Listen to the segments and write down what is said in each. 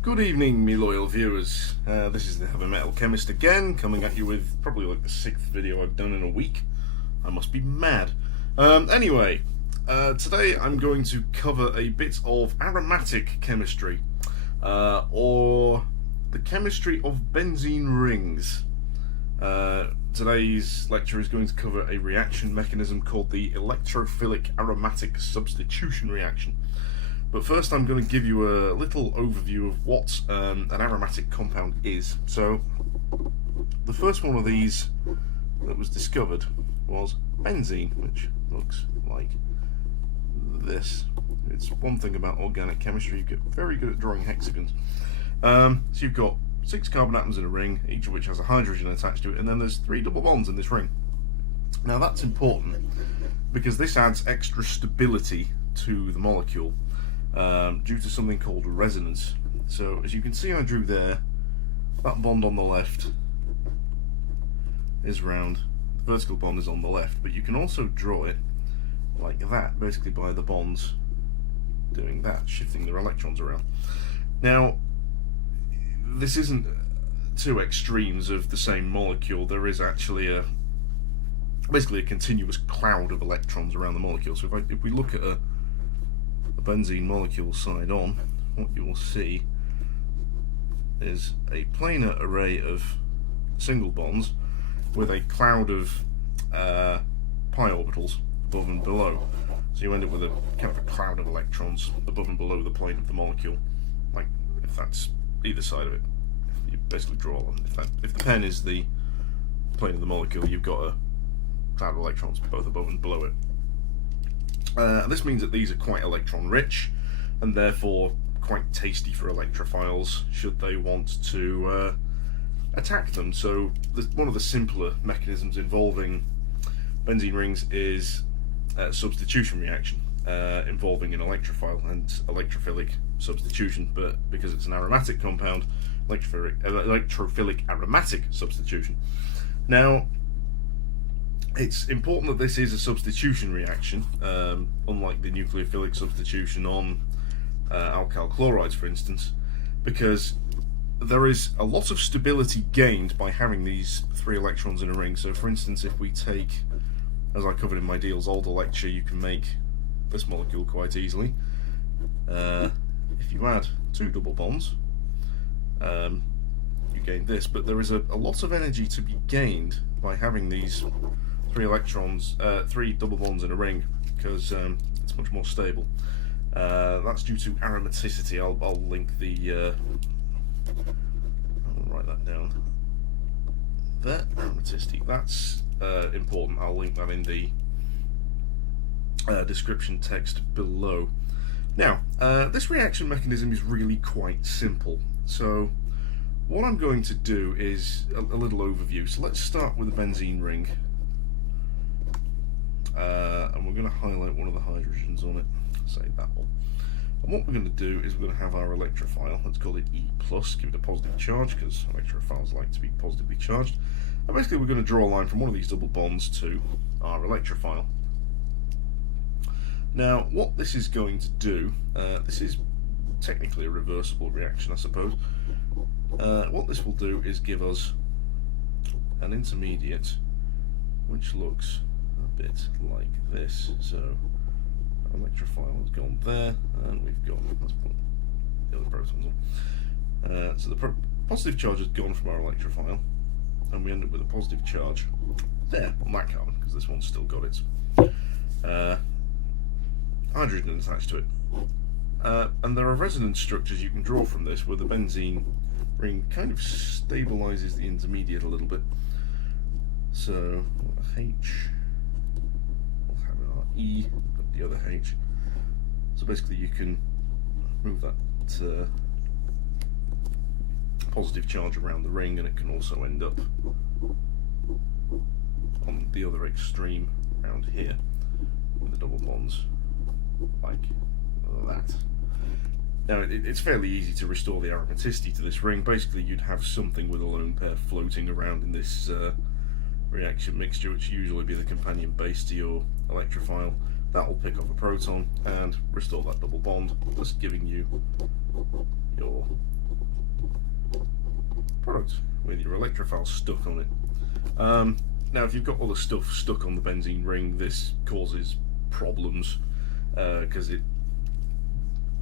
Good evening, me loyal viewers. This is the Heavy Metal Chemist again, coming at you with probably like the 6th video I've done in a week. I must be mad. Anyway, today I'm going to cover a bit of aromatic chemistry, or the chemistry of benzene rings. Today's lecture is going to cover a reaction mechanism called the Electrophilic Aromatic Substitution reaction. But first I'm going to give you a little overview of what an aromatic compound is. So, the first one of these that was discovered was benzene, which looks like this. It's one thing about organic chemistry, you get very good at drawing hexagons. So you've got 6 carbon atoms in a ring, each of which has a hydrogen attached to it, and then there's 3 double bonds in this ring. Now that's important, because this adds extra stability to the molecule. Due to something called resonance. So as you can see, I drew there, that bond on the left is round, the vertical bond is on the left, but you can also draw it like that, basically by the bonds doing that, shifting their electrons around. Now, this isn't two extremes of the same molecule. There is actually basically a continuous cloud of electrons around the molecule. So if we look at a benzene molecule side on, what you will see is a planar array of single bonds with a cloud of pi orbitals above and below. So you end up with a kind of a cloud of electrons above and below the plane of the molecule. Like, if that's either side of it, you basically draw them. If the pen is the plane of the molecule, you've got a cloud of electrons both above and below it. This means that these are quite electron rich and therefore quite tasty for electrophiles should they want to attack them. So one of the simpler mechanisms involving benzene rings is a substitution reaction involving an electrophile and electrophilic substitution, but because it's an aromatic compound, electrophilic aromatic substitution. Now, it's important that this is a substitution reaction, unlike the nucleophilic substitution on alkyl chlorides, for instance, because there is a lot of stability gained by having these 3 electrons in a ring. So, for instance, if we take, as I covered in my Deals Older lecture, you can make this molecule quite easily. If you add 2 double bonds, you gain this, but there is a lot of energy to be gained by having these 3 double bonds in a ring, because it's much more stable. That's due to aromaticity. I'll link the. I'll write that down. There, aromaticity. That's important. I'll link that in the description text below. Now, this reaction mechanism is really quite simple. So, what I'm going to do is a little overview. So let's start with a benzene ring. And we're going to highlight one of the hydrogens on it, say that one. And what we're going to do is we're going to have our electrophile, let's call it E+, give it a positive charge, because electrophiles like to be positively charged. And basically we're going to draw a line from one of these double bonds to our electrophile. Now, what this is going to do, this is technically a reversible reaction, I suppose. What this will do is give us an intermediate, which looks a bit like this. So our electrophile has gone there, and we've got, let's put the other protons on. So the positive charge has gone from our electrophile, and we end up with a positive charge there on that carbon, because this one's still got its hydrogen attached to it. And there are resonance structures you can draw from this, where the benzene ring kind of stabilizes the intermediate a little bit. So H, we'll have our E, the other H. So basically you can move that positive charge around the ring, and it can also end up on the other extreme around here with the double bonds like that. Now, it's fairly easy to restore the aromaticity to this ring. Basically, you'd have something with a lone pair floating around in this reaction mixture, which usually be the companion base to your electrophile, that will pick up a proton and restore that double bond, thus giving you your product with your electrophile stuck on it. Now, if you've got all the stuff stuck on the benzene ring, this causes problems because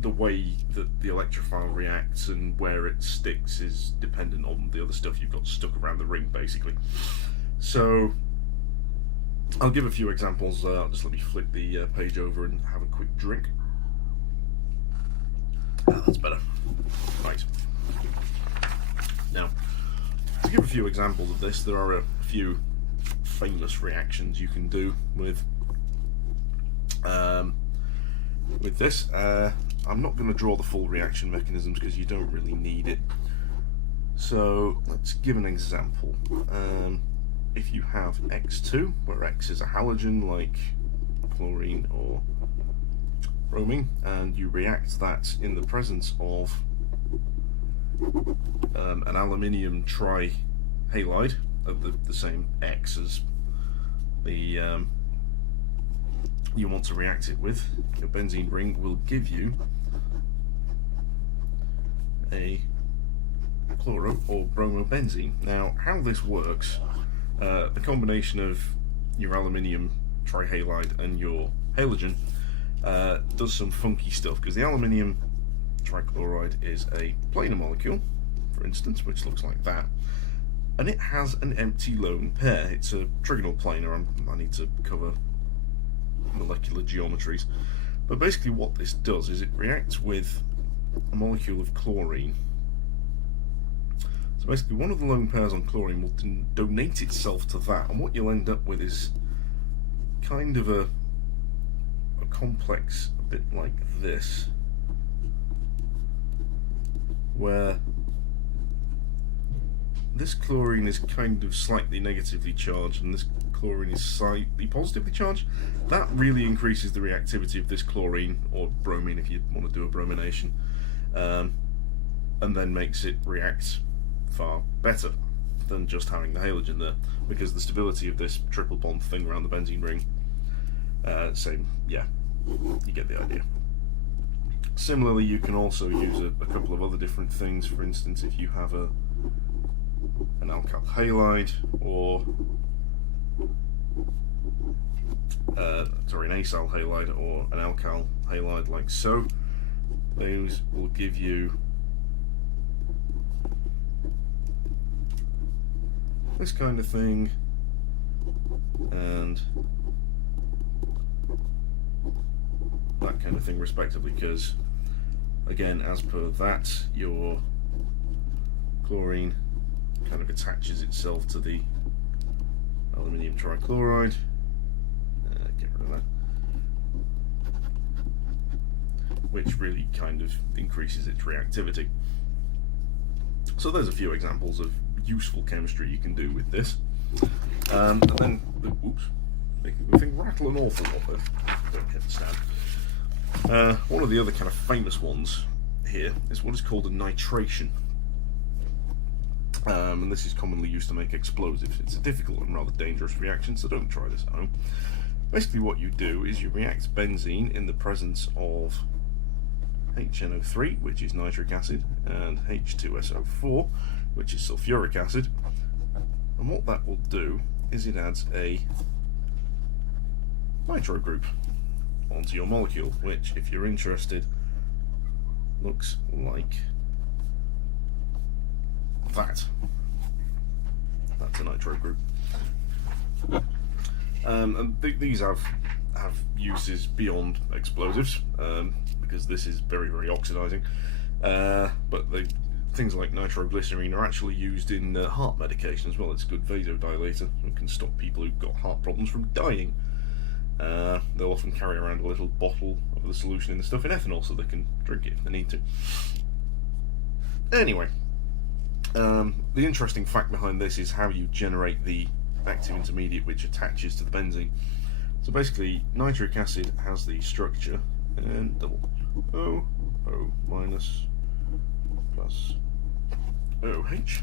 the way that the electrophile reacts and where it sticks is dependent on the other stuff you've got stuck around the ring, basically. So I'll give a few examples. Just let me flick the page over and have a quick drink. That's better. Right. Now, to give a few examples of this, there are a few famous reactions you can do with this. I'm not going to draw the full reaction mechanisms because you don't really need it. So let's give an example. If you have X2, where X is a halogen like chlorine or bromine, and you react that in the presence of an aluminium trihalide of the same X as the you want to react it with, your benzene ring will give you a chloro or bromobenzene. Now, how this works, the combination of your aluminium trihalide and your halogen does some funky stuff, because the aluminium trichloride is a planar molecule, for instance, which looks like that, and it has an empty lone pair. It's a trigonal planar. I need to cover molecular geometries, but basically what this does is it reacts with a molecule of chlorine. So basically one of the lone pairs on chlorine will donate itself to that, and what you'll end up with is kind of a complex a bit like this, where this chlorine is kind of slightly negatively charged and this chlorine is slightly positively charged. That really increases the reactivity of this chlorine, or bromine if you want to do a bromination, and then makes it react far better than just having the halogen there, because the stability of this triple bond thing around the benzene ring, yeah, you get the idea. Similarly, you can also use a couple of other different things. For instance, if you have an alkyl halide or an acyl halide or an alkyl halide like so, those will give you this kind of thing and that kind of thing respectively, because again, as per that, your chlorine kind of attaches itself to the aluminium trichloride. Get rid of that, which really kind of increases its reactivity. So there's a few examples of useful chemistry you can do with this. And then, oops, making the thing rattle an awful lot there. Don't hit the stand. One of the other kind of famous ones here is what is called a nitration. And this is commonly used to make explosives. It's a difficult and rather dangerous reaction, so don't try this at home. Basically what you do is you react benzene in the presence of HNO3, which is nitric acid, and H2SO4, which is sulfuric acid. And what that will do is it adds a nitro group onto your molecule, which, if you're interested, looks like that. That's a nitro group. And these have uses beyond explosives, because this is very, very oxidizing. But things like nitroglycerine are actually used in heart medication as well. It's a good vasodilator and can stop people who've got heart problems from dying. They'll often carry around a little bottle of the solution in the stuff in ethanol so they can drink it if they need to. Anyway, the interesting fact behind this is how you generate the active intermediate which attaches to the benzene. So basically, nitric acid has the structure and double O minus plus OH.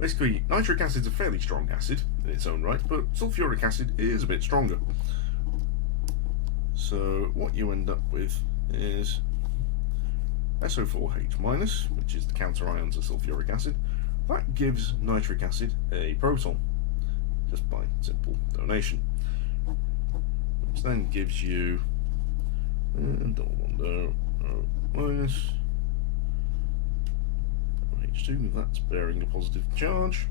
Basically, nitric acid is a fairly strong acid in its own right, but sulfuric acid is a bit stronger. So what you end up with is SO4H-, which is the counter ion to sulfuric acid. That gives nitric acid a proton, just by simple donation, which then gives you O-, H2, that's bearing a positive charge.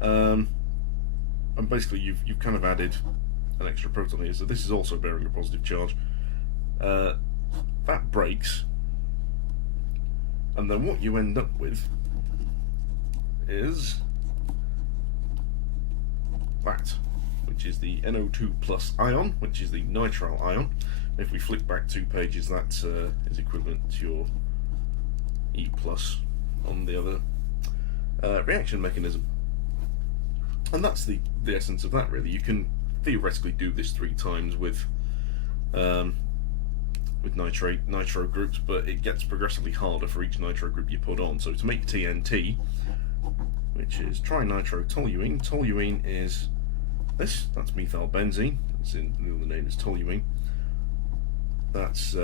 And basically you've kind of added an extra proton here, so this is also bearing a positive charge. That breaks, and then what you end up with is that, which is the NO2 plus ion, which is the nitrile ion. If we flick back 2 pages, that is equivalent to your E plus on the other reaction mechanism. And that's the essence of that, really. You can theoretically do this 3 times with nitro groups, but it gets progressively harder for each nitro group you put on. So to make TNT, which is trinitrotoluene, toluene is this, that's methylbenzene, it's in the name is toluene. That's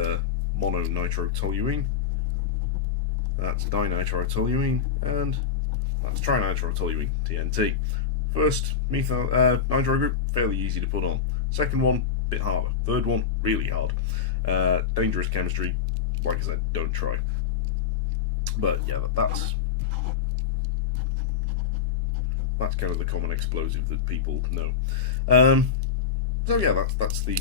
mononitrotoluene, that's dinitrotoluene, and that's trinitrotoluene, TNT. First nitro group, fairly easy to put on. Second one, bit harder. Third one, really hard. Dangerous chemistry, like I said, don't try. But yeah, that's kind of the common explosive that people know. So yeah, that's the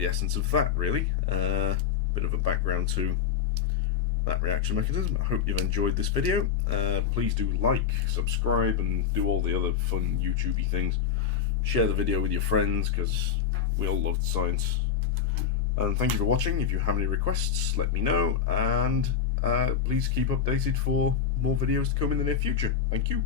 essence of that, really. Bit of a background to that reaction mechanism. I hope you've enjoyed this video. Please do like, subscribe, and do all the other fun YouTubey things. Share the video with your friends, because we all love science. And thank you for watching. If you have any requests, let me know, and please keep updated for more videos to come in the near future. Thank you.